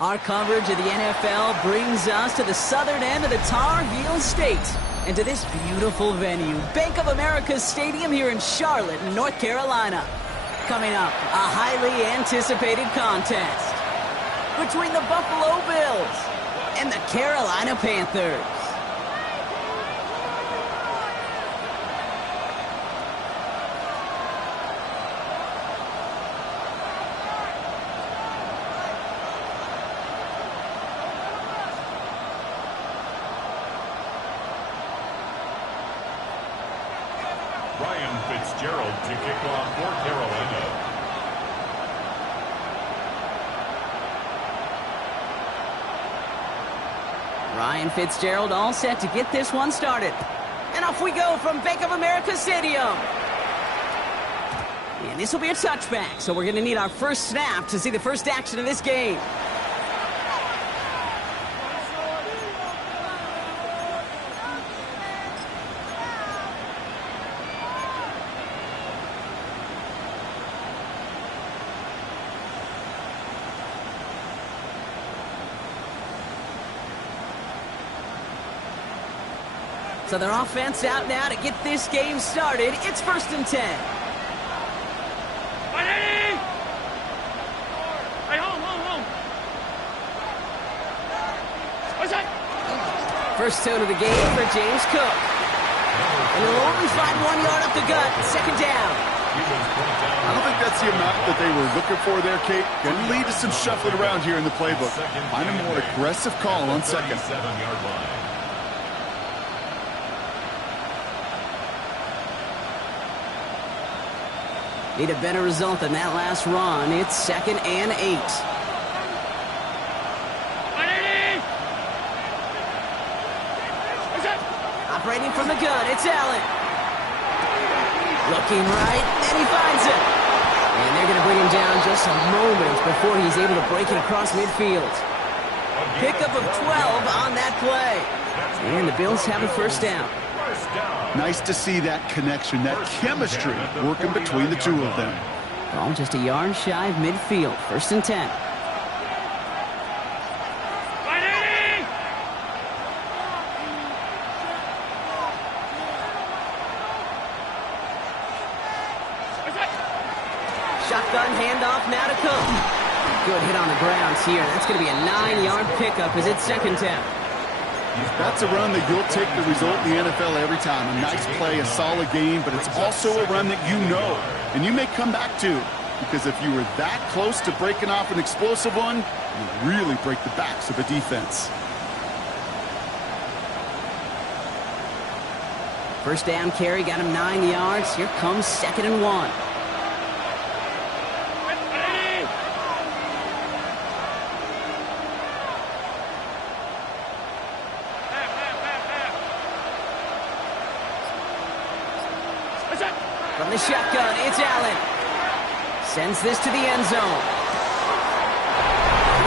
Our coverage of the NFL brings us to the southern end of the Tar Heel State and to this beautiful venue, Bank of America Stadium here in Charlotte, North Carolina. Coming up, a highly anticipated contest between the Buffalo Bills and the Carolina Panthers. Fitzgerald to kick off for Carolina. Ryan Fitzgerald all set to get this one started. And off we go from Bank of America Stadium. And this will be a touchback, so we're going to need our first snap to see the first action of this game. So their offense out now to get this game started. It's 1st and 10. First tone of the game for James Cook. And he'll only find 1 yard up the gut. 2nd down. I don't think that's the amount that they were looking for there, Kate. Going to lead to some shuffling around here in the playbook. Find a more aggressive call on 2nd. Need a better result than that last run. It's 2nd and 8. Operating from the gun, it's Allen. Looking right, and he finds it. And they're going to bring him down just a moment before he's able to break it across midfield. Pickup of 12 on that play. And the Bills have a first down. Nice to see that connection, that chemistry working between the two of them. Ball just a yard shy of midfield. 1st and 10. Shotgun handoff now to Cook. Good hit on the grounds here. That's going to be a 9-yard pickup as it's 2nd down. That's a run that you'll take the result in the NFL every time. A nice play, a solid game, but it's also a run that you know and you may come back to, because if you were that close to breaking off an explosive one, you really break the backs of a defense. First down carry got him 9 yards. Here comes 2nd and 1. From the shotgun, it's Allen. Sends this to the end zone.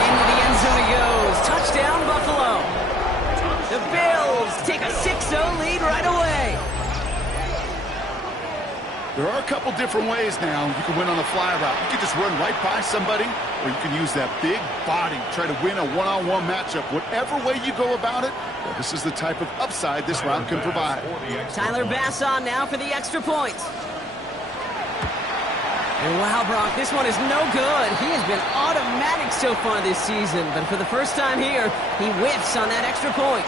Into the end zone he goes. Touchdown, Buffalo. The Bills take a 6-0 lead right away. There are a couple different ways now you can win on the fly route. You can just run right by somebody, or you can use that big body, try to win a one-on-one matchup. Whatever way you go about it, well, this is the type of upside this route can provide. Tyler Bass on now for the extra point. And wow, Brock, this one is no good. He has been automatic so far this season, but for the first time here, he whiffs on that extra point.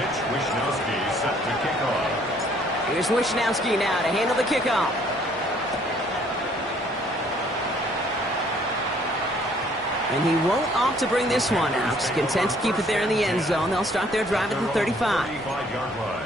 Mitch Wishnowsky set to kick off. Here's Wishnowsky now to handle the kickoff. And he won't opt to bring this one out. Content to keep it there in the end zone. They'll start their drive at the 35. 35-yard line.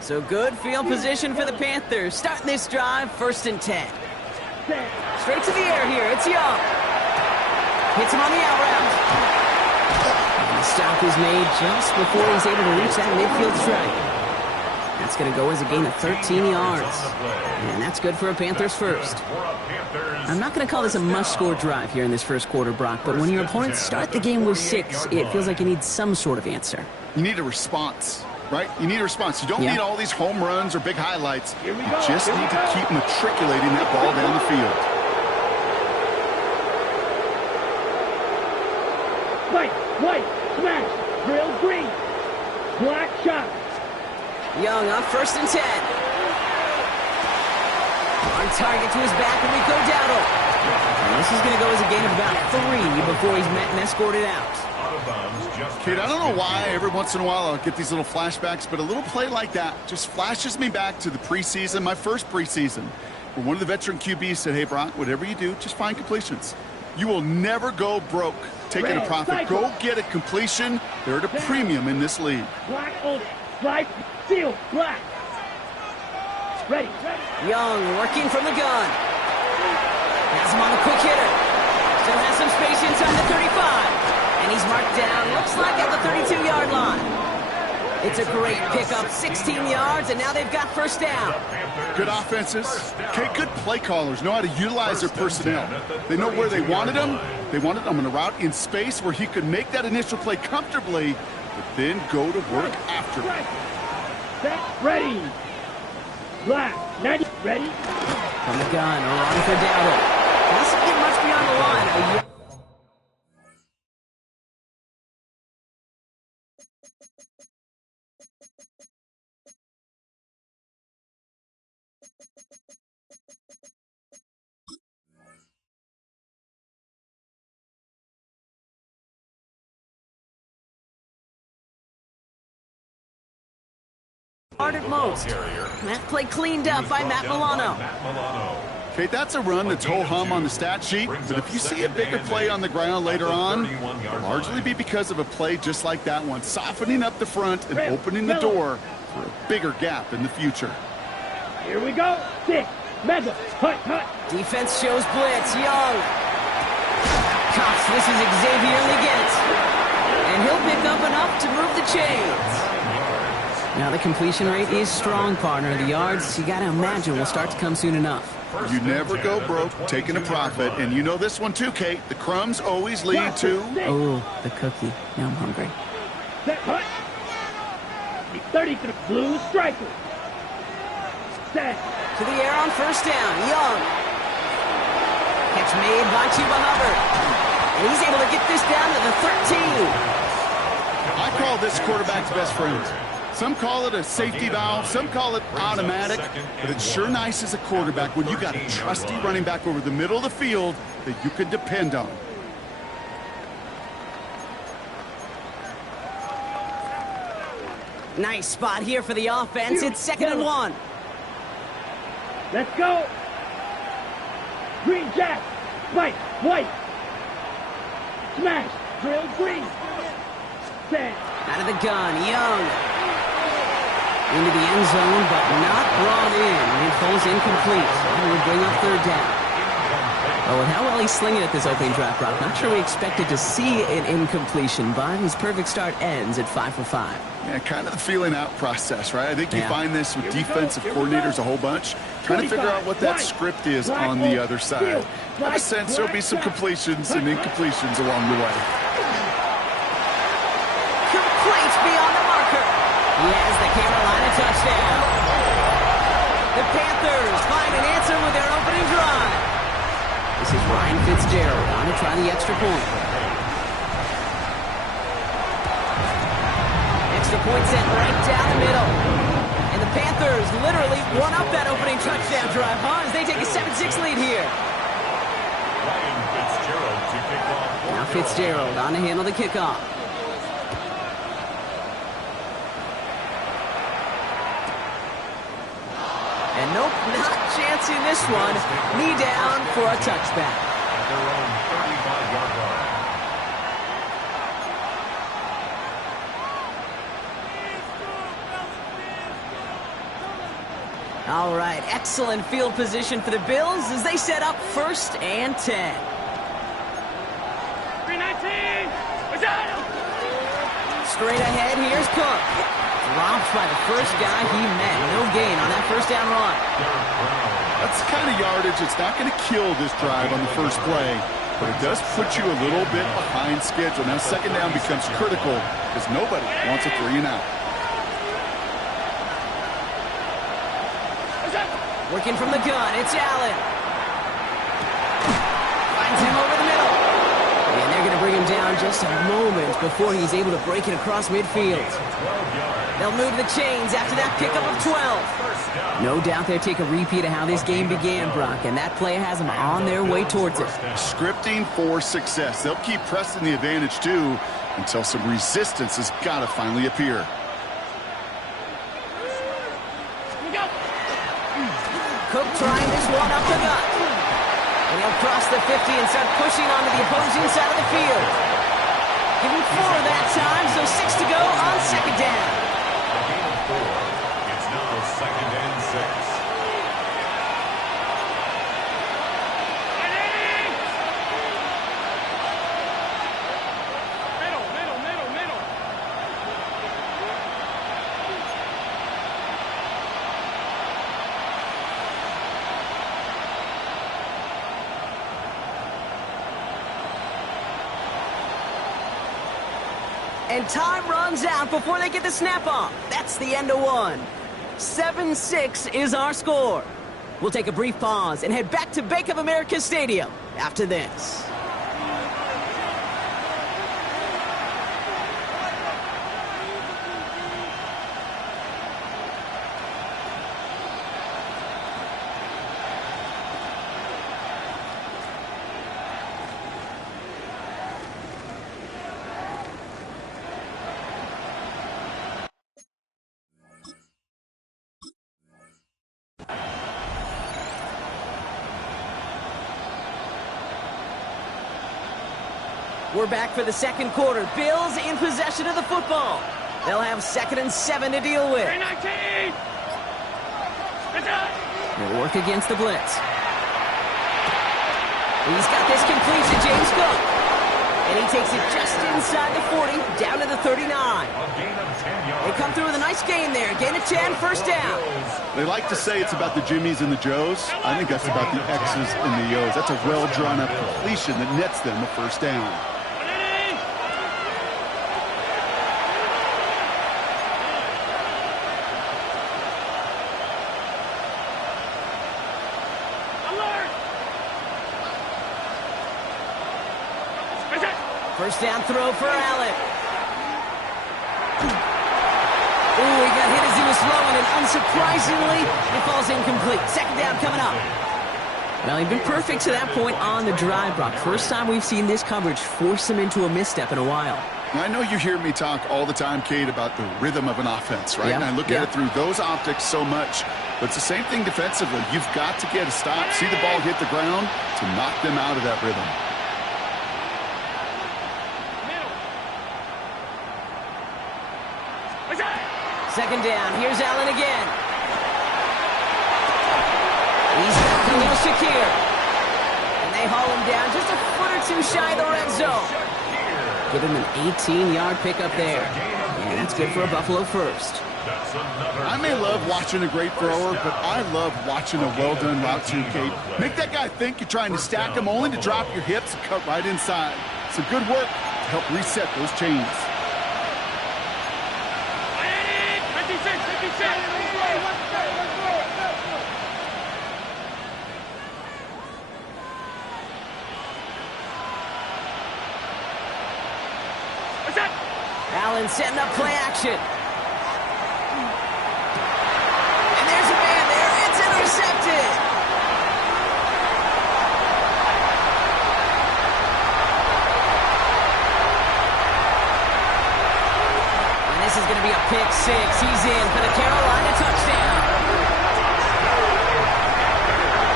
So good field position for the Panthers. Starting this drive, 1st and 10. Straight to the air here. It's Young. Hits him on the out route. stop is made just before he's able to reach that midfield stripe. That's going to go as a gain of 13 yards. And that's good for a Panthers first. I'm not going to call this a must-score drive here in this first quarter, Brock, but when your opponents start the game with 6, it feels like you need some sort of answer. You need a response, right? You need a response. You don't need all these home runs or big highlights. You just need to keep matriculating that ball down the field. White, smash, drill, green, black shot. Young on 1st and 10. On target to his back, Rico Dowdle. And this is going to go as a gain of about 3 before he's met and escorted out. Kid, I don't know why every once in a while I'll get these little flashbacks, but a little play like that just flashes me back to the preseason, my first preseason, where one of the veteran QBs said, hey, Brock, whatever you do, just find completions. You will never go broke taking a profit. Go get a completion. They're at a premium in this league. Black, old, slide, seal, black. Ready. Young working from the gun. Has him on a quick hitter. Still has some space inside the 35. And he's marked down, looks like at the 32-yard line. It's a great pickup, 16 yards, and now they've got 1st down. Good offenses. Okay, good play callers know how to utilize their personnel. They know where they wanted them. They wanted them in a route in space where he could make that initial play comfortably, but then go to work after it. Set, ready. Black, 90, ready. From the gun, on for Dowdle. Doesn't get much beyond the line. Hard at most. That play cleaned up by Matt Milano. Okay, that's a run that's ho-hum on the stat sheet, but if you see a bigger play on the ground later on, it'll largely be because of a play just like that one, softening up the front and opening the door for a bigger gap in the future. Here we go. 6, mega, hut. Defense shows blitz. Young. Cops, this is Xavier Liggett. And he'll pick up enough to move the chains. Now the completion rate is strong, partner. The yards, you got to imagine, will start to come soon enough. You never go broke taking a profit, and you know this one too, Kate. The crumbs always lead to... Oh, the cookie. Now I'm hungry. Set, hut. 30 to the blue striker. Set. To the air on 1st down. Young. Catch made by Chuba Hubbard. And he's able to get this down to the 13. I call this quarterback's best friend. Some call it a safety valve, some call it automatic, but it's sure nice as a quarterback when you got a trusty running back over the middle of the field that you can depend on. Nice spot here for the offense. It's 2nd and 1. Let's go. Green jack, white, smash, drill, green. Set. Out of the gun, Young. Into the end zone, but not brought in. He falls incomplete. That will bring up 3rd down. Oh, and how well he's slinging at this opening drive, Brock. Not sure we expected to see an incompletion, but his perfect start ends at 5 for 5. Yeah, kind of the feeling out process, right? I think you find this with defensive coordinators a whole bunch, trying to figure out what that script is on the other side. I have a sense there'll be some completions and incompletions along the way. Complete beyond the marker. He has the Carolina touchdown. The Panthers find an answer with their opening drive. This is Ryan Fitzgerald on to try the extra point. Extra point sent right down the middle. And the Panthers literally won up that opening touchdown drive, as they take a 7-6 lead here. Now Fitzgerald on to handle the kickoff. And nope, not chancing this one. Knee down for a touchback. At their own 35-yard line. All right, excellent field position for the Bills as they set up 1st and 10. 319! Straight ahead, here's Cook. Dropped by the first guy he met. No gain on that first down run. That's the kind of yardage that's not going to kill this drive on the first play, but it does put you a little bit behind schedule. Now second down becomes critical because nobody wants a 3-and-out. Working from the gun, it's Allen. Finds him over the middle. And they're going to bring him down just a moment before he's able to break it across midfield. They'll move the chains after that pickup of 12. No doubt they'll take a repeat of how this game began, Brock, and that play has them on their way towards it. Scripting for success. They'll keep pressing the advantage, too, until some resistance has got to finally appear. Cook trying this one up the gut. And he'll cross the 50 and start pushing onto the opposing side of the field. Give him 4 that time, so 6 to go on second down. It's now 2nd and 6. And time runs out before they get the snap off. That's the end of one. 7-6 is our score. We'll take a brief pause and head back to Bank of America Stadium after this. We're back for the second quarter. Bills in possession of the football. They'll have 2nd and 7 to deal with. They'll work against the blitz. He's got this complete to James Cook. And he takes it just inside the 40, down to the 39. They come through with a nice gain there. Gain of 10, first down. They like to say it's about the Jimmies and the Joes. I think that's about the X's and the O's. That's a well-drawn-up completion that nets them the first down. First down throw for Allen. Ooh, he got hit as he was throwing, and unsurprisingly, it falls incomplete. Second down coming up. Well, he'd been perfect to that point on the drive, Brock. First time we've seen this coverage force him into a misstep in a while. I know you hear me talk all the time, Kate, about the rhythm of an offense, right? Yeah, and I look at it through those optics so much. But it's the same thing defensively. You've got to get a stop, see the ball hit the ground to knock them out of that rhythm. Second down. Here's Allen again. He's got Khalil Shakir. And they haul him down just a foot or two shy of the red zone. Give him an 18-yard pickup there. And that's good for a Buffalo first. I may love watching a great thrower, but I love watching a well-done route too, Kate. Make that guy think you're trying to stack him only to drop your hips and cut right inside. It's a good work to help reset those chains. Allen setting up play action. And there's a man there. It's intercepted. And this is going to be a pick six. He's in for the Carolina touchdown.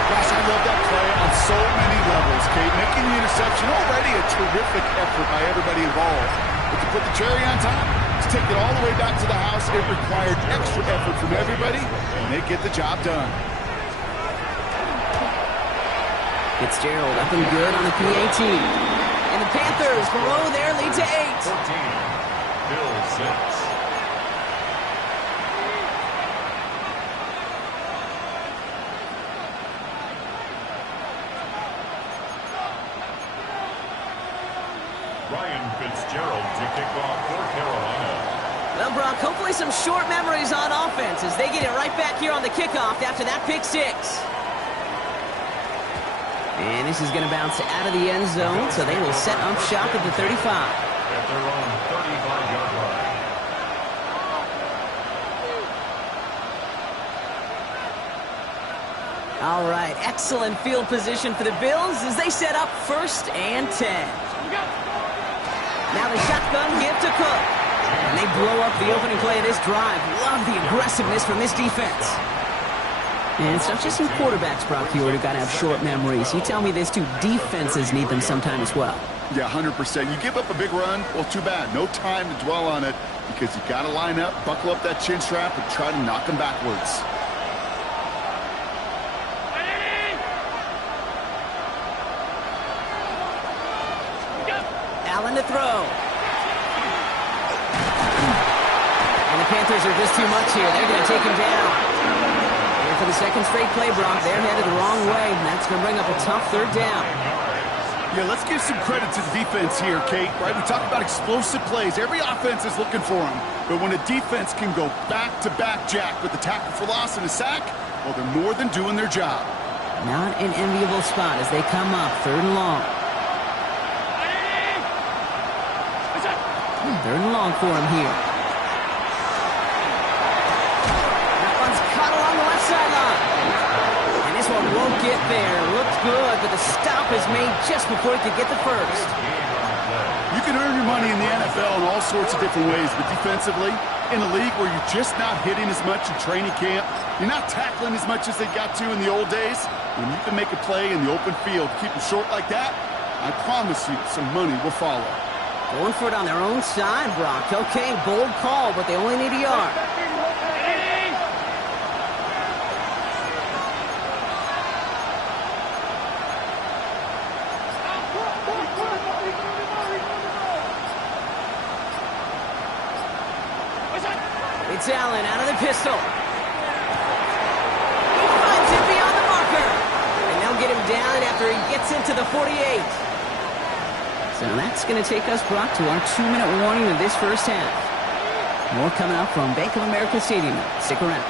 Gosh, I love that play on so many levels, Kate. Making the interception already a terrific effort by everybody involved. But to put the cherry on top, to take it all the way back to the house, it required extra effort from everybody, and they get the job done. Fitzgerald up and good on the PAT. And the Panthers grow their lead to 8. Bills 6. Ryan Fitzgerald to kick off for Carolina. Well, Brock, hopefully some short memories on offense as they get it right back here on the kickoff after that pick six. And this is going to bounce out of the end zone, so they will set up shop at the 35. At their own 35-yard line. All right, excellent field position for the Bills as they set up 1st and 10. Now the shotgun give to Cook. And they blow up the opening play of this drive. Love the aggressiveness from this defense. And it's not just some quarterbacks, Brock, here who got to have short memories. You tell me this too, defenses need them sometime as well. Yeah, 100%. You give up a big run, well, too bad. No time to dwell on it because you got to line up, buckle up that chin strap, and try to knock them backwards. Allen to throw. And the Panthers are just too much here. They're going to take him down. And for the second straight play, Brock, they're headed the wrong way, and that's going to bring up a tough 3rd down. Yeah, let's give some credit to the defense here, Kate, right? We talk about explosive plays. Every offense is looking for them. But when a defense can go back-to-back, Jack, with a tackle for loss and a sack, well, they're more than doing their job. Not an enviable spot as they come up 3rd and long. 3rd and long for him here. That one's caught along the left sideline. And this one won't get there. Looked good, but the stop is made just before he could get the first. You can earn your money in the NFL in all sorts of different ways, but defensively, in a league where you're just not hitting as much in training camp, you're not tackling as much as they got to in the old days, when you can make a play in the open field, keep them short like that, I promise you some money will follow. Going for it on their own side, Brock. Okay, bold call, but they only need a yard. It's Allen out of the pistol. He finds it beyond the marker. And they'll get him down after he gets into the 48. So that's going to take us, Brock, to our 2-minute warning of this first half. More coming up from Bank of America Stadium. Stick around.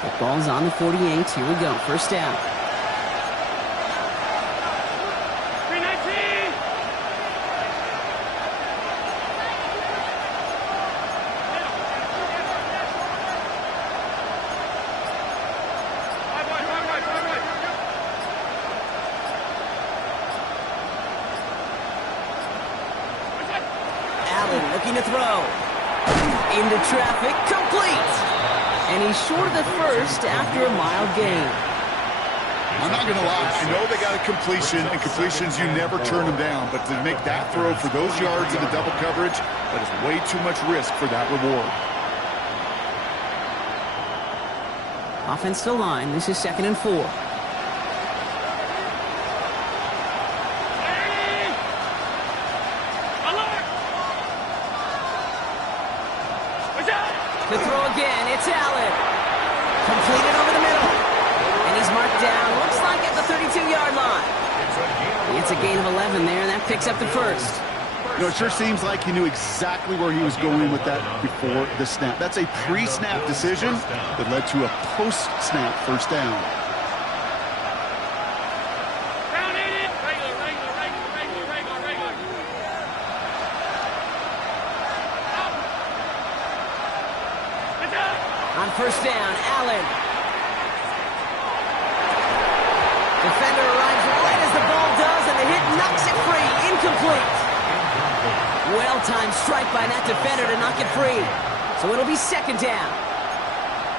The ball's on the 48. Here we go. First down. Looking to throw. Into traffic. Complete. And he's short of the first after a mild gain. I'm not going to lie. I know they got a completion, and completions, you never turn them down. But to make that throw for those yards in the double coverage, that is way too much risk for that reward. Offense to line. This is 2nd and 4. To throw again, it's Allen. Completed over the middle. And he's marked down, looks like at the 32-yard line. It's a gain of 11 there, and that picks up the first. You know, it sure seems like he knew exactly where he was going with that before the snap. That's a pre-snap decision that led to a post-snap first down. On first down, Allen. Defender arrives right as the ball does, and the hit knocks it free. Incomplete. Well-timed strike by that defender to knock it free. So it'll be 2nd down.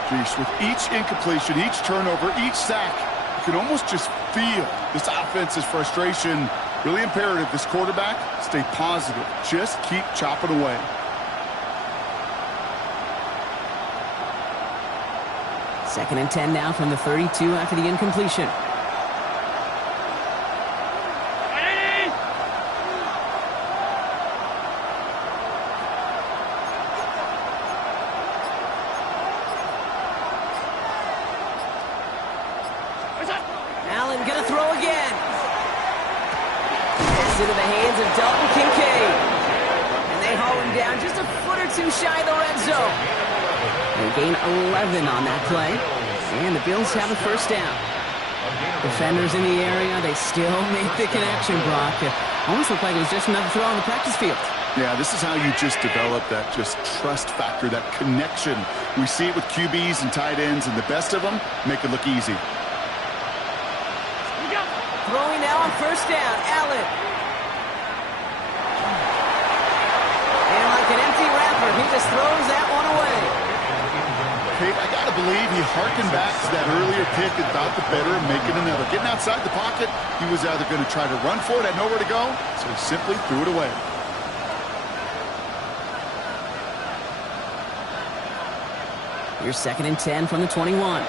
Jeez, with each incompletion, each turnover, each sack, you can almost just feel this offense's frustration. Really imperative, this quarterback, stay positive. Just keep chopping away. Second and 10 now from the 32 after the incompletion. Allen gonna throw again. It's into the hands of Dalton Kincaid. And they haul him down just a foot or two shy of the red zone. They gain 11 on that play. And the Bills have a first down. Defenders in the area, they still make the connection, Brock. It almost looked like it was just another throw on the practice field. Yeah, this is how you just develop that just trust factor, that connection. We see it with QBs and tight ends, and the best of them make it look easy. Throwing now on first down, Allen. And like an empty wrapper, he just throws that one away. Kate, I got to believe he harkened back to that earlier pick about the better of making another. Getting outside the pocket, he was either going to try to run for it, had nowhere to go, so he simply threw it away. Here's second and 10 from the 21.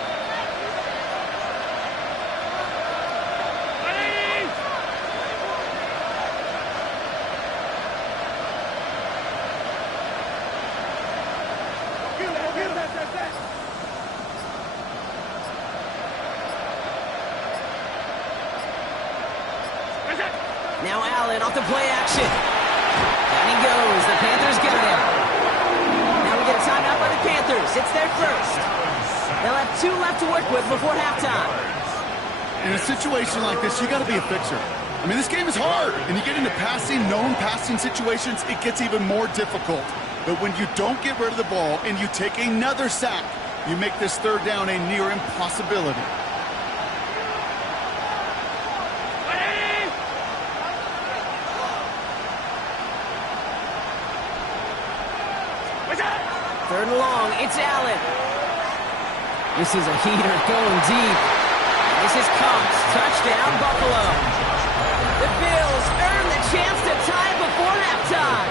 Now Allen off the play action. Down he goes. The Panthers got him. Now we get a timeout by the Panthers. It's their first. They'll have 2 left to work with before halftime. In a situation like this, you got to be a fixer. I mean, this game is hard, and you get into known passing situations, it gets even more difficult. But when you don't get rid of the ball and you take another sack, you make this third down a near impossibility. Third and long, it's Allen. This is a heater going deep. This is Cox. Touchdown, Buffalo. The Bills earn the chance to tie it before halftime.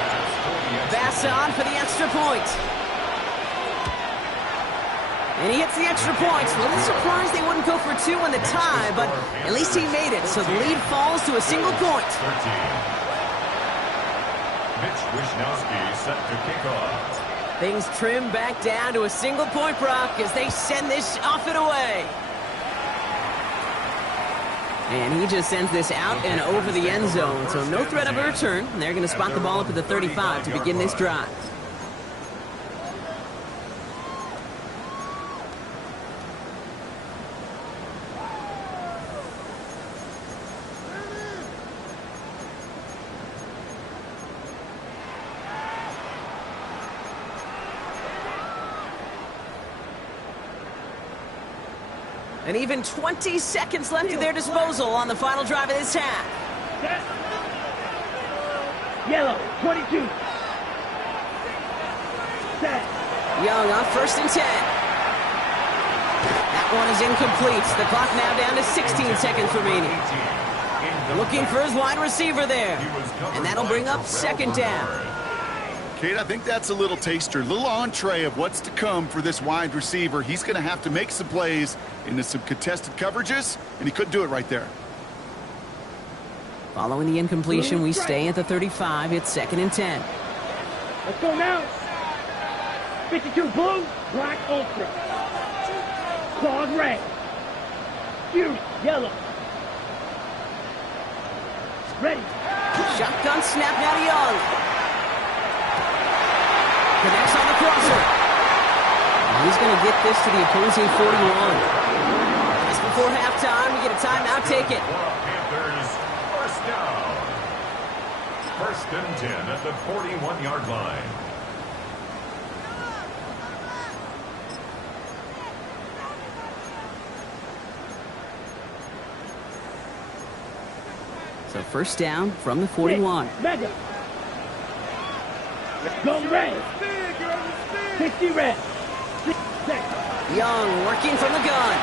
Bass on for the extra point. And he hits the extra point. A little surprised they wouldn't go for 2 in the tie, but at least he made it, so the lead falls to a single point. 13. Mitch Wishnowsky set to kick off. Things trim back down to a single point, Brock, as they send this off and away. And he just sends this out and over the end zone, so no threat of a return. They're going to spot the ball up at the 35 to begin this drive. And even 20 seconds left at their disposal on the final drive of this half. Yellow, 22. Set. Young on first and 10. That one is incomplete. The clock now down to 16 seconds remaining. Looking for his wide receiver there. And that'll bring up second down. Kate, I think that's a little taster, a little entree of what's to come for this wide receiver. He's going to have to make some plays into some contested coverages, and he couldn't do it right there. Following the incompletion, we stay at the 35. It's second and 10. Let's go now. 52 blue, black ultra. Claws red. Fuse yellow. Ready. Shotgun snap now to Young. Connects on the crosser. He's going to get this to the opposing 41. Just before halftime, we get a timeout. Take it. Panthers, first down. First and 10 at the 41-yard line. So first down from the 41. Mega. Go red. 60 red. 6 seconds. Young working from the gun.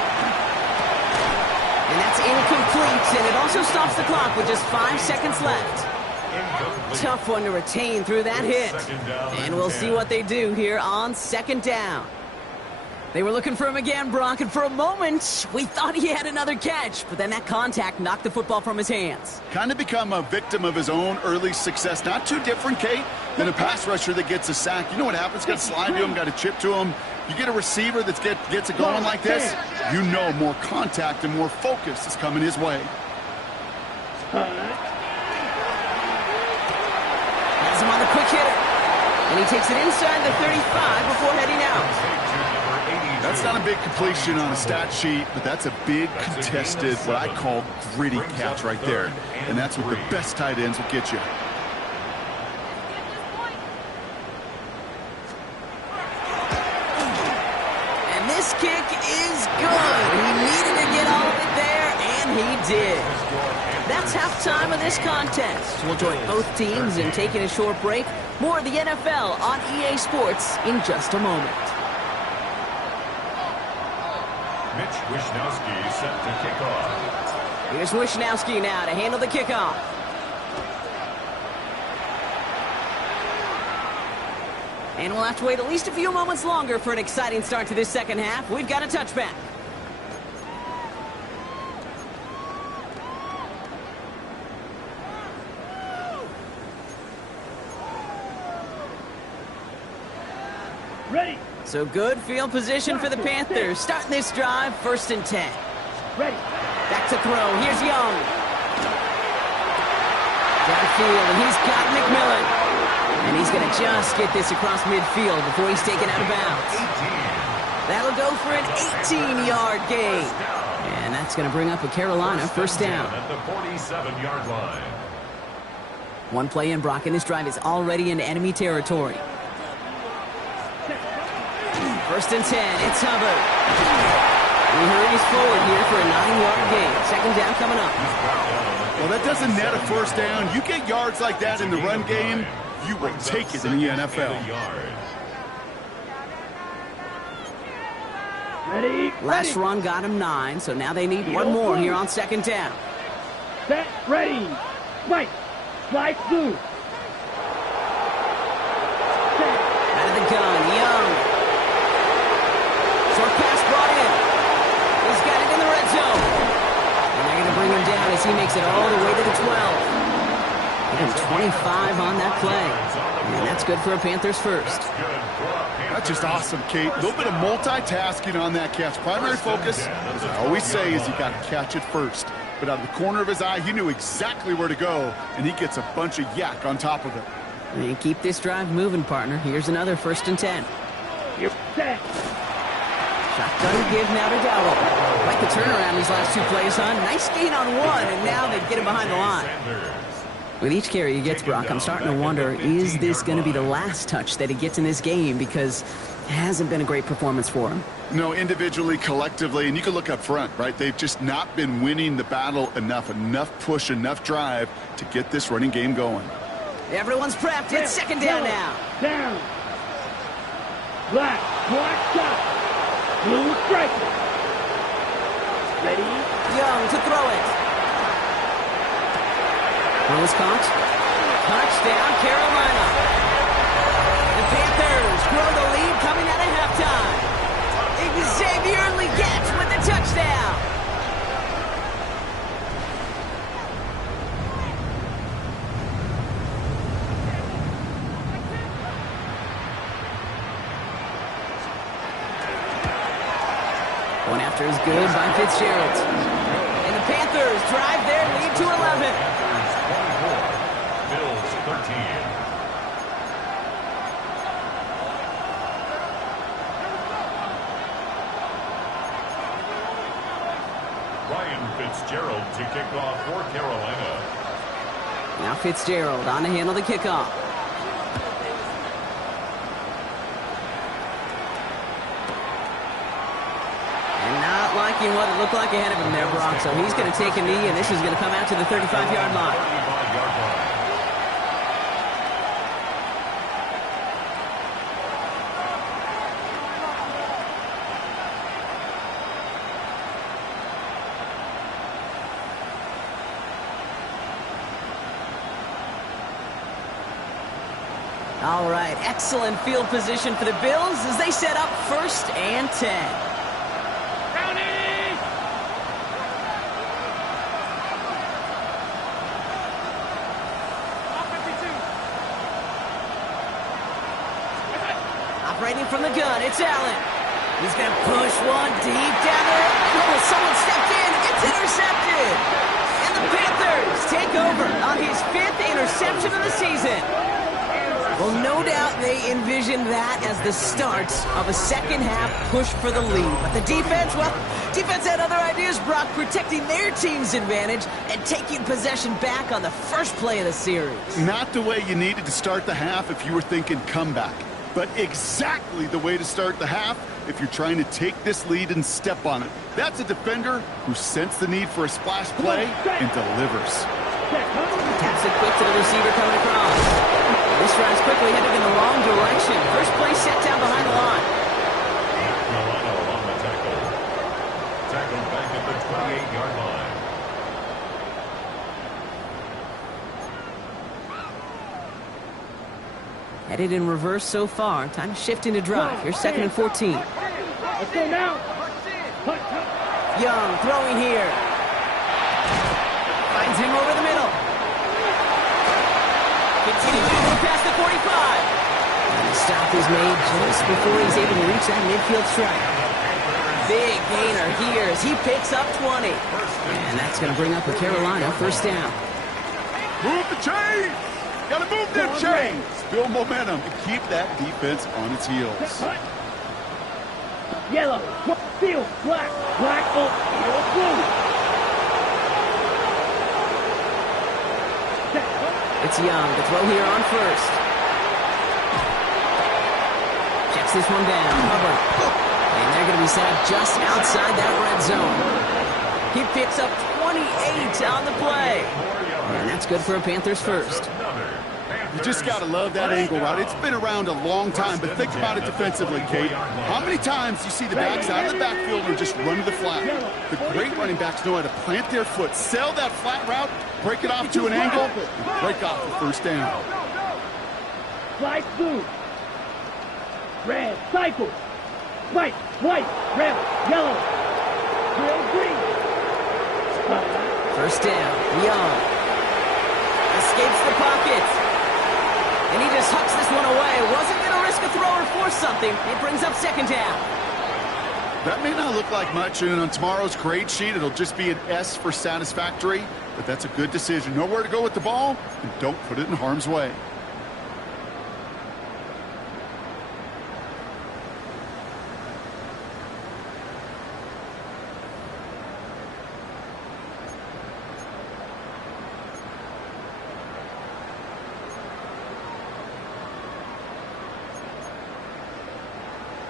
And that's incomplete, and it also stops the clock with just 5 seconds left. Incomplete. Tough one to retain through that hit. And we'll see what they do here on second down. They were looking for him again, Brock, and for a moment, we thought he had another catch, but then that contact knocked the football from his hands. Kind of become a victim of his own early success. Not too different, Kate, than a pass rusher that gets a sack. You know what happens? Got to slide to him, got to chip to him. You get a receiver that gets it going like this, you know more contact and more focus is coming his way. Has him on the quick hitter. And he takes it inside the 35 before heading out. That's not a big completion on a stat sheet, but that's a big contested, what I call gritty catch right there. And that's what the best tight ends will get you. And this kick is good. He needed to get all of it there, and he did. That's halftime of this contest. We'll join both teams in taking a short break. More of the NFL on EA Sports in just a moment. Mitch Wishnowski set to kick off. Here's Wishnowski now to handle the kickoff. And we'll have to wait at least a few moments longer for an exciting start to this second half. We've got a touchback. Ready. So good field position for the Panthers. Starting this drive, 1st and 10. Ready. Back to throw. Here's Young. Downfield, and he's got McMillan. And he's going to just get this across midfield before he's taken out of bounds. That'll go for an 18-yard gain. And that's going to bring up a Carolina 1st down. At the 47-yard line. One play in, Brock, and this drive is already into enemy territory. 1st and 10, it's Hubbard. He hurries forward here for a 9-yard gain. 2nd down coming up. Well, that doesn't net a 1st down. You get yards like that in the run game, you will take it in the NFL. Ready. Last run got him 9, so now they need one more here on 2nd down. Set. Ready. Fight. Slide through. Out of the gun, Young. Short pass brought in. He's got it in the red zone. And they're going to bring him down as he makes it all the way to the 12. And 25 on that play. And that's good for a Panthers 1st. That's just awesome, Kate. A little bit of multitasking on that catch. Primary focus, as I always say, is you got to catch it first. But out of the corner of his eye, he knew exactly where to go, and he gets a bunch of yak on top of it. And keep this drive moving, partner. Here's another 1st and 10. You're set. Shotgun give now to Dowell. Like the turnaround these last 2 plays, huh? Nice gain on 1, and now they get him behind the line. With each carry he gets, Brock, I'm starting to wonder, is this going to be the last touch that he gets in this game? Because it hasn't been a great performance for him. No, individually, collectively, and you can look up front, right? They've just not been winning the battle enough push, enough drive to get this running game going. Everyone's prepped. It's 2nd down now. Down. Black shot. Blue striker. Ready. Young to throw it. Throws caught. Touchdown, Carolina. The Panthers grow the lead coming out of halftime. Xavier Legette with the touchdown. One after is good by Fitzgerald. And the Panthers drive their lead to 11. Bills 13. Ryan Fitzgerald to kick off for Carolina. Now Fitzgerald on to handle the kickoff. Liking what it looked like ahead of him there, Brock. So he's going to take a knee, and this is going to come out to the 35-yard line. 35-yard line. All right, excellent field position for the Bills as they set up 1st and 10. Operating from the gun, it's Allen. He's going to push one deep down there. Oh, someone stepped in. It's intercepted. And the Panthers take over on his 5th interception of the season. Well, no doubt they envisioned that as the start of a second-half push for the lead. But the defense, well, defense had other ideas, Brock, protecting their team's advantage and taking possession back on the first play of the series. Not the way you needed to start the half if you were thinking comeback, but exactly the way to start the half if you're trying to take this lead and step on it. That's a defender who sensed the need for a splash play and delivers. Taps it quick to the receiver coming across. This drive's quickly headed in the wrong direction. First play set down behind the line. Carolina along the tackle. Tackled back at the 28-yard line. Headed in reverse so far. Time to shift into drive. Here's 2nd and 14. Let's go now. Young throwing here. Finds him over the middle. Continuing to move past the 45. And the stop is made just before he's able to reach that midfield strike. Big gainer here as he picks up 20. And that's going to bring up a Carolina 1st down. Move the chains! Gotta move them chains! Build momentum and keep that defense on its heels. Yellow, field, black, black, field, blue. It's Young to throw here on 1st. Checks this one down. Hubbard. And they're going to be set up just outside that red zone. He picks up 28 on the play. And that's good for a Panthers 1st. You just got to love that angle route. It's been around a long time, but think about it defensively, Kate. How many times do you see the backs out of the backfield or just run to the flat? The great running backs know how to plant their foot, sell that flat route, break it off to an angle, and break off the 1st down. Light blue. Red, cycle. White, white, red, yellow. Green. 1st down. Young escapes the pocket. And he just hucks this one away. Wasn't going to risk a throw or force something. It brings up 2nd down. That may not look like much, and on tomorrow's grade sheet, it'll just be an S for satisfactory, but that's a good decision. Know where to go with the ball, and don't put it in harm's way.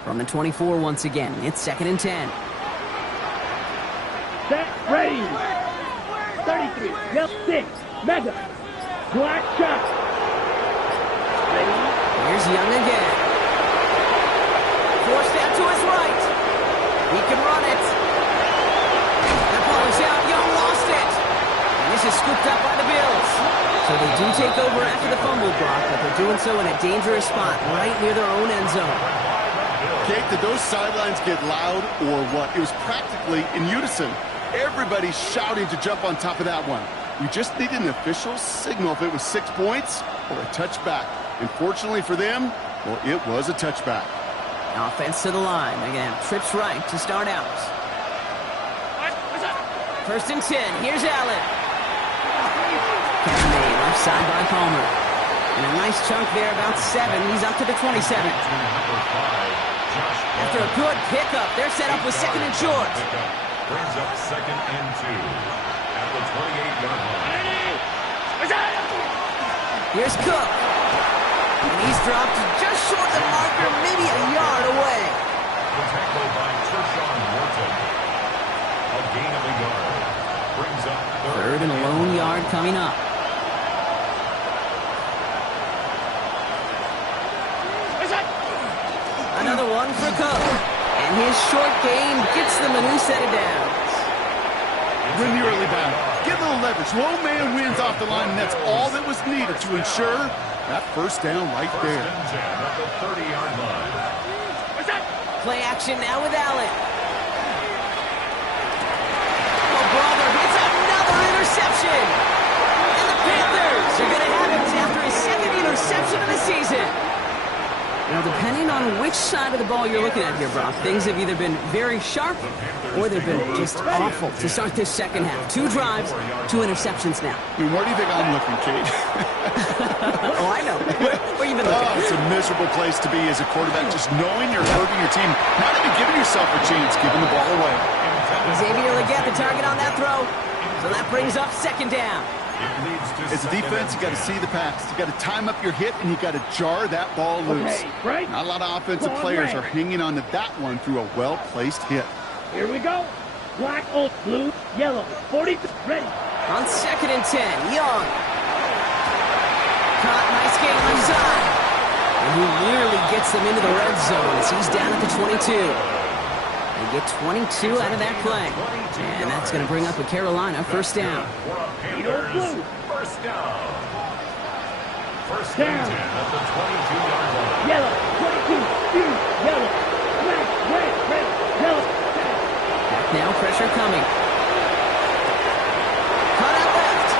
From the 24 once again, it's 2nd and 10. Set, ready. 33, yellow, 6, Madden. Black shot. Ready. Here's Young again. Forced out to his right. He can run it. That ball is out. Young lost it. And this is scooped up by the Bills. So they do take over after the fumble block, but they're doing so in a dangerous spot right near their own end zone. Kate, did those sidelines get loud or what? It was practically in unison. Everybody's shouting to jump on top of that one. We just needed an official signal if it was 6 points or a touchback. And fortunately for them, well, it was a touchback. Offense to the line. Again, trips right to start out. 1st and 10. Here's Allen. Kevin May, left side by Palmer. And a nice chunk there, about 7. He's up to the 27. After a good pickup, they're set up with 2nd and short. Brings up 2nd and 2 at the 28-yard line. Here's Cook. And he's dropped just short of the marker, maybe a yard away. The tackle by Tershawn Wharton. A gain of a yard. Brings up 3rd and a lone yard coming up. Another one for Cook. And his short game gets them a new set of downs. Win the early battle. Get a little leverage. Low man wins off the line, and that's all that was needed to ensure That first down right there. First and 10 at the 30-yard line. Play action now with Allen. Oh, brother, it's another interception. And the Panthers are going to have it after his second interception of the season. Now, depending on which side of the ball you're looking at here, Brock, things have either been very sharp or they've been just awful to start this second half. 2 drives, 2 interceptions now. I mean, where do you think I'm looking, Kate? Oh, I know. Where you been looking? Oh, it's a miserable place to be as a quarterback, just knowing you're hurting your team, not even giving yourself a chance, giving the ball away. Xavier Legette, the target on that throw. So that brings up second down. As a defense, you got to see the pass. You got to time up your hit, and you got to jar that ball loose. Right. Not a lot of offensive players are hanging on to that one through a well-placed hit. Here we go. Black, old, blue, yellow. 40, ready. On second and 10, Young. Caught, nice game inside. And he nearly gets them into the red zone as he's down at the 22. They get 22 out of that play. And that's going to bring up a Carolina first down. First down. First Down. and 10 at the 22-yard line. Yellow, 22, blue, yellow. Black, red, yellow. Back now, pressure coming. Cut out left.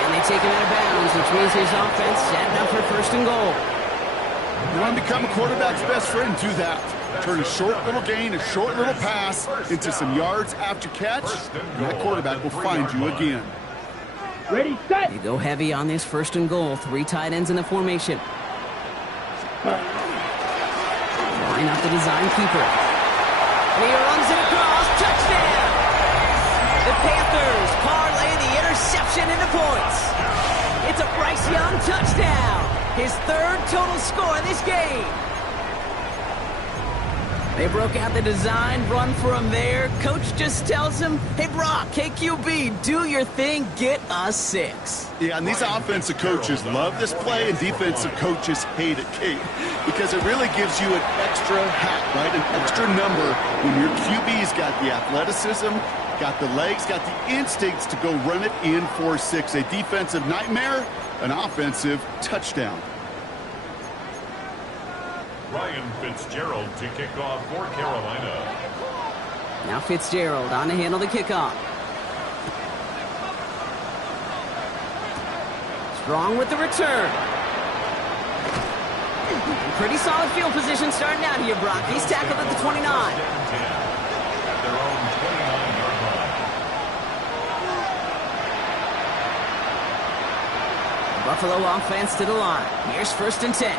And they take him out of bounds, which means his offense setting up for first and goal. You want to become a quarterback's best friend, do that. Turn a short little gain, a short little pass into some yards after catch, and that quarterback will find you again. Ready, set. They go heavy on this first and goal. 3 tight ends in the formation. Line up the design keeper. And he runs it across. Touchdown! The Panthers parlay the interception into points. It's a Bryce Young touchdown. His 3rd total score in this game. They broke out the design run for him there. Coach just tells him, hey, Brock, KQB, do your thing, get us 6. Yeah, and these offensive coaches love this play, and defensive coaches hate it, Kate, because it really gives you an extra hat, right, an extra number when your QB's got the athleticism, got the legs, got the instincts to go run it in for 6. A defensive nightmare, an offensive touchdown. Ryan Fitzgerald to kick off for Carolina. Now Fitzgerald on to handle the kickoff. Strong with the return. Pretty solid field position starting out here, Brock. He's tackled at the 29. At their own 29-yard line. Buffalo offense to the line. Here's first and 10.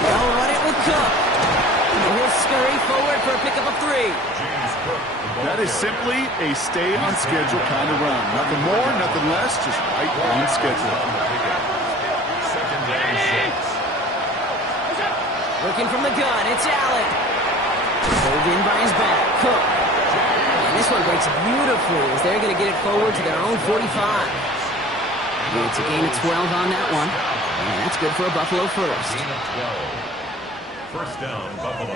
They'll run it with Cook. And he'll scurry forward for a pickup of 3. That is simply a stay-on-schedule kind of run. Nothing more, nothing less, just right on schedule. Second and 6. Looking from the gun, it's Allen. Pulled in by his back, Cook. And this one breaks beautifully as they're going to get it forward to their own 45. And it's a gain of 12 on that one. And that's good for a Buffalo first. Gain of 12. First down, Buffalo.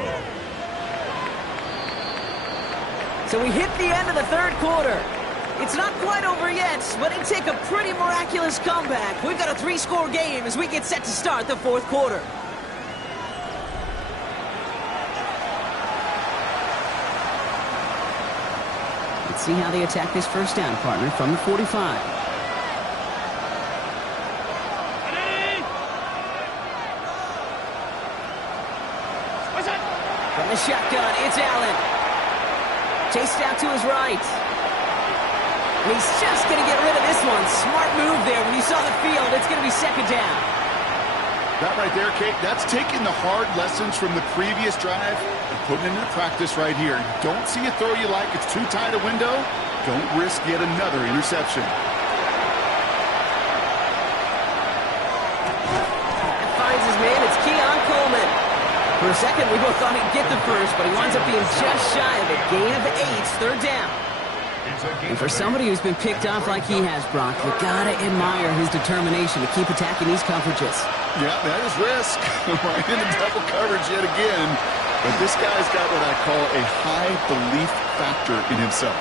So we hit the end of the 3rd quarter. It's not quite over yet, but it'd take a pretty miraculous comeback. We've got a 3-score game as we get set to start the 4th quarter. Let's see how they attack this first down, partner, from the 45. From the shotgun, it's Allen. Chased out to his right. And he's just going to get rid of this one. Smart move there. When you saw the field, it's going to be second down. That right there, Kate, that's taking the hard lessons from the previous drive and putting it into practice right here. You don't see a throw you like, it's too tight a window, don't risk yet another interception. That finds his man. It's Keon Coleman. For a second, we both thought he'd get the first, but he winds up being just shy of a gain of 8, 3rd down. And for somebody who's been picked off like he has, Brock, you gotta admire his determination to keep attacking these coverages. Yeah, that is risk. Right into double coverage yet again. But this guy's got what I call a high belief factor in himself.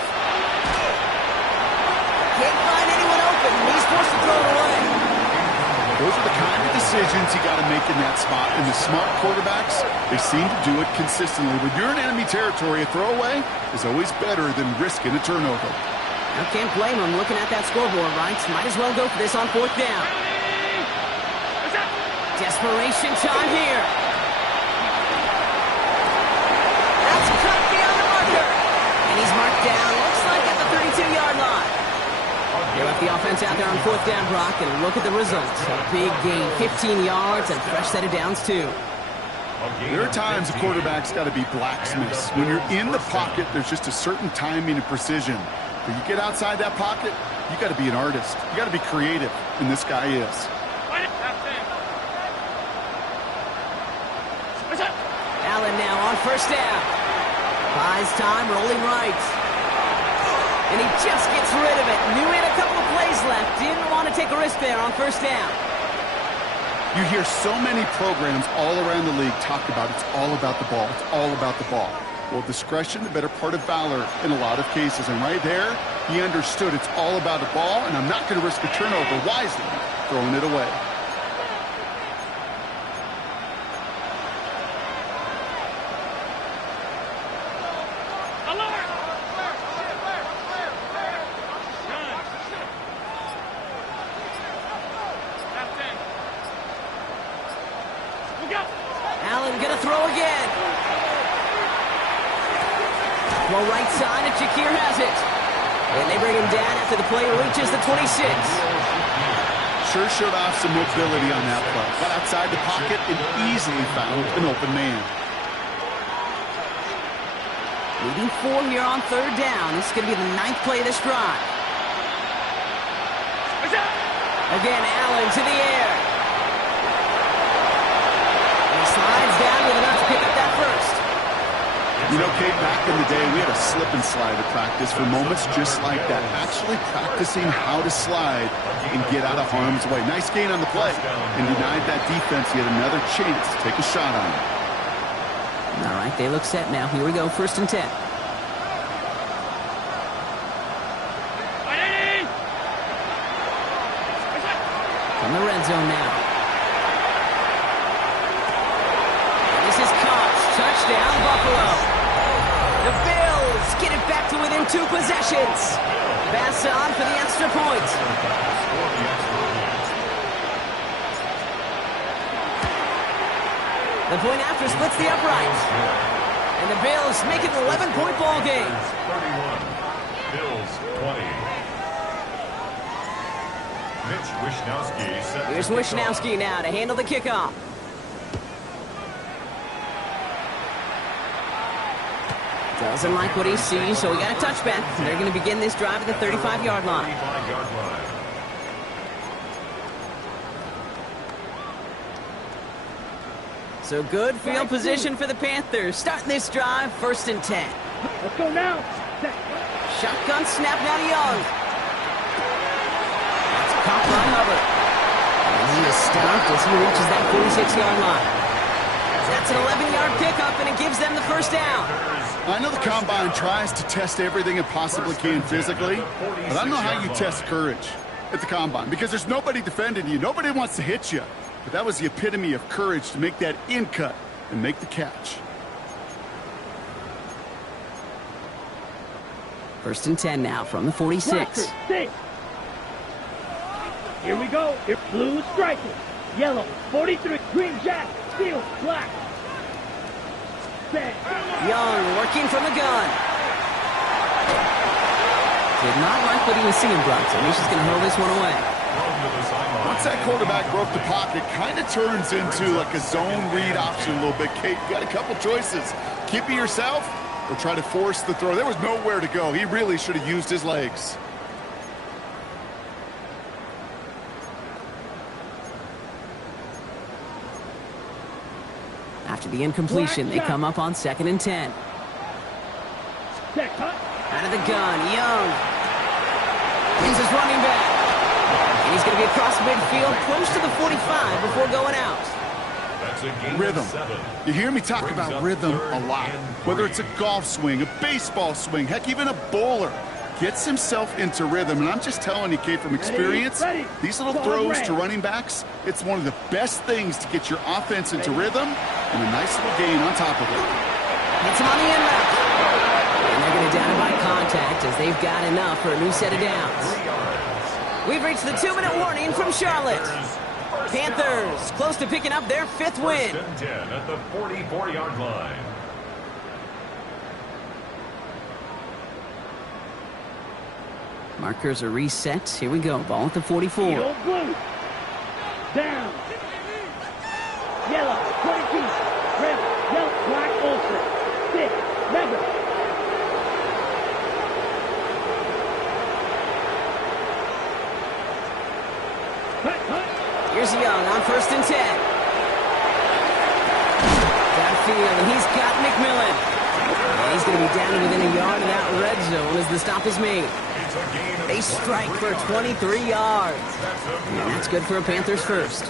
open, and he's forced to throw it away. Those are the kind of decisions you got to make in that spot. And the smart quarterbacks, they seem to do it consistently. When you're in enemy territory, a throwaway is always better than risking a turnover. I can't blame him looking at that scoreboard, right? Might as well go for this on 4th down. Desperation time here. That's cut beyond the marker. And he's marked down, looks like at the 32-yard line. They left the offense out there on 4th down, Brock, and look at the results. A big gain, 15 yards, and fresh set of downs, too. There are times a quarterback's got to be blacksmiths. When you're in the pocket, there's just a certain timing and precision. When you get outside that pocket, you got to be an artist. You got to be creative, and this guy is. Allen now on 1st down. Buys time, rolling right. And he just gets rid of it. Knew he had a couple of plays left. Didn't want to take a risk there on 1st down. You hear so many programs all around the league talk about it's all about the ball. It's all about the ball. Well, discretion, the better part of valor in a lot of cases. And right there, he understood it's all about the ball, and I'm not going to risk a turnover wisely, throwing it away. Allen gonna throw again. Well, right side, and Shakir has it. And they bring him down after the play reaches the 26. Sure showed off some mobility on that play. Got outside the pocket and easily found an open man. Leading 4 here on 3rd down. This is going to be the 9th play of this drive. Again, Allen to the air. Slides down with enough to pick up that first. You know, Kate, back in the day, we had a slip and slide at practice for moments just like that. Actually practicing how to slide and get out of harm's way. Nice gain on the play. And denied that defense yet another chance to take a shot on him. All right, they look set now. Here we go, 1st and 10. From the red zone now. Touchdown, Buffalo. The Bills get it back to within 2 possessions. Pass on for the extra point. The point after splits the upright. And the Bills make it an 11-point ball game. 31, Bills 20. Mitch Wishnowsky. Here's Wishnowsky now to handle the kickoff. Doesn't like what he sees, so we got a touchback. They're going to begin this drive at the 35-yard line. So good field position for the Panthers. Starting this drive, 1st and 10. Let's go now. Shotgun snap now to Young. That's caught by Hubbard. And he is stopped as he reaches that 46-yard line. That's an 11-yard pickup, and it gives them the 1st down. I know the Combine tries to test everything it possibly can physically, but I don't know how you test courage at the Combine because there's nobody defending you. Nobody wants to hit you. But that was the epitome of courage to make that in cut and make the catch. 1st and 10 now from the 46. Here we go. Blue striker, yellow, 43, green jack, steel, black. Young working from the gun. Did not like what he was seeing, Brock, so he's just going to hurl this one away. Once that quarterback broke the pocket, kind of turns into like a zone read option a little bit. Kate, you got a couple choices. Keep it yourself or try to force the throw. There was nowhere to go. He really should have used his legs. After the incompletion, they come up on 2nd and 10. Out of the gun, Young. He's his running back. And he's going to be across midfield, close to the 45 before going out. Rhythm. You hear me talk about rhythm a lot. Whether it's a golf swing, a baseball swing, heck, even a bowler. gets himself into rhythm. And I'm just telling you, Kate, from experience, these little throws to running backs, it's one of the best things to get your offense into rhythm and a nice little gain on top of it. It's on the end route. And they're going to down it by contact as they've got enough for a new set of downs. We've reached the 2-minute warning from Charlotte. Panthers close to picking up their 5th win. 1st and 10 at the 44-yard line. Markers are reset. Here we go. Ball at the 44. Blue. Down. Yellow. 22. Red. Yellow. Black. Ulster. 6. Mega. Here's Young on 1st and 10. Downfield, and he's got McMillan. And he's going to be down within a yard of that red zone as the stop is made. They strike for 23 yards. And that's good for a Panthers first.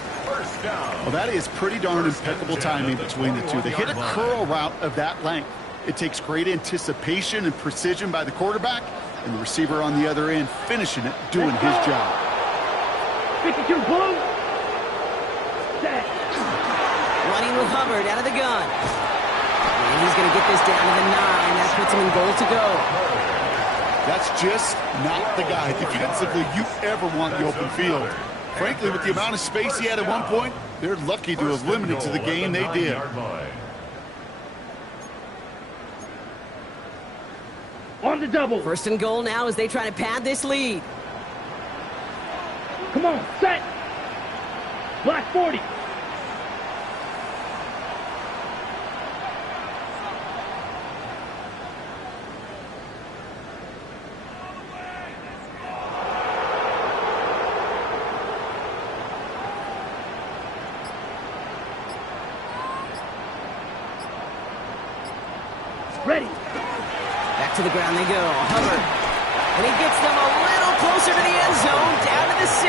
Well, that is pretty darn impeccable timing between the two. They hit a curl route of that length. It takes great anticipation and precision by the quarterback, and the receiver on the other end finishing it, doing his job. 52 blue. Set. Running with Hubbard out of the gun. And he's going to get this down to the 9. That puts him in goal to go. That's just not the guy defensively you ever want the open field. Frankly, with the amount of space he had at one point, they're lucky to have limited to the game they did. On the double. 1st and goal now as they try to pad this lead. Come on, set. Black 40. Ready. Back to the ground they go. Hubbard. And he gets them a little closer to the end zone, down to the 6.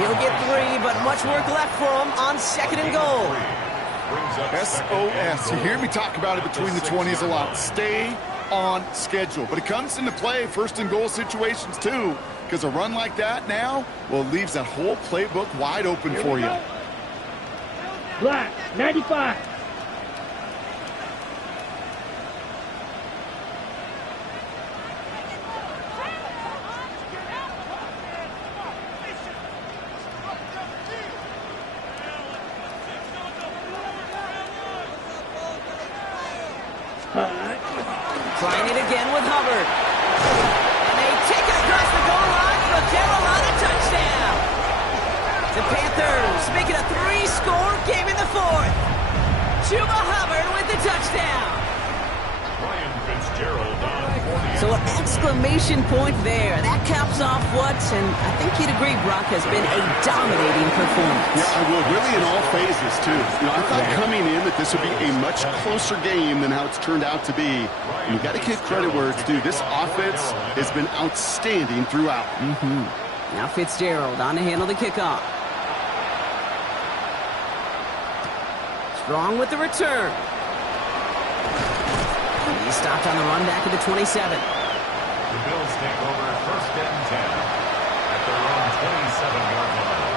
He'll get 3, but much work left for him on 2nd and goal. SOS. You hear me talk about it between the 20s a lot. Stay on schedule. But it comes into play 1st and goal situations too, because a run like that now, well, it leaves that whole playbook wide open for you. Black 95. Trying it again with Hubbard. And they take it across the goal line for a Carolina touchdown. The Panthers make it a 3-score game in the 4th. Chuba Hubbard with the touchdown. So an exclamation point there. That caps off what, and I think you'd agree, Brock, has been a dominating performance. Yeah, I will. Really in all phases, too. You know, I thought coming in that this would be a much closer game than how it's turned out to be. And you got to give credit where it's due. This offense has been outstanding throughout. Now Fitzgerald on to handle the kickoff. Strong with the return. He stopped on the run back at the 27. The Bills take over 1st and 10 at their own 27-yard line.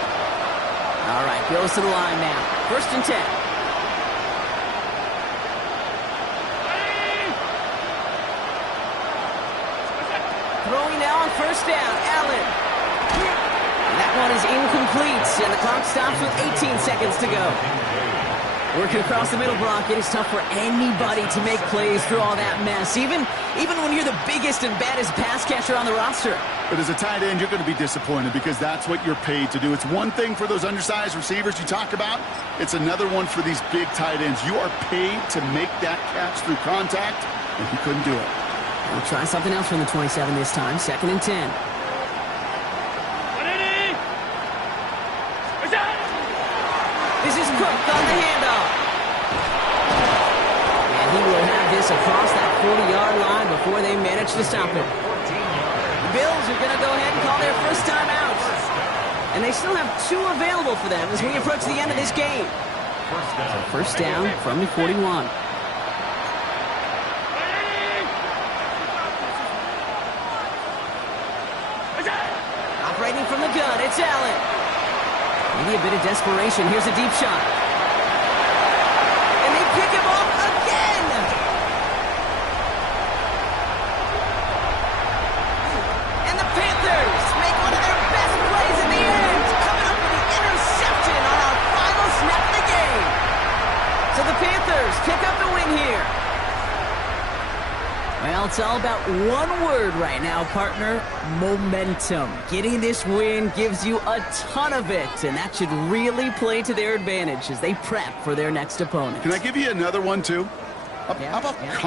All right, goes to the line now. 1st and 10. Throwing now on 1st down, Allen. And that one is incomplete, and the clock stops with 18 seconds to go. Working across the middle, Brock, it is tough for anybody to make plays through all that mess, even when you're the biggest and baddest pass catcher on the roster. But as a tight end, you're going to be disappointed because that's what you're paid to do. It's one thing for those undersized receivers you talk about. It's another one for these big tight ends. You are paid to make that catch through contact, and he couldn't do it. We'll try something else from the 27 this time. 2nd and 10. This is Cook on the handoff. And he will have this across that 40-yard line before they manage to stop him. The Bills are going to go ahead and call their first time out. And they still have 2 available for them as we approach the end of this game. First down from the 41. striking from the gun. It's Allen. Maybe a bit of desperation. Here's a deep shot. And they pick him off again. And the Panthers make one of their best plays in the end, coming up with the interception on our final snap of the game. So the Panthers pick up the win here. Well, it's all about one word right now, partner: momentum. Getting this win gives you a ton of it, and that should really play to their advantage as they prep for their next opponent. Can I give you another one, too? How about confidence?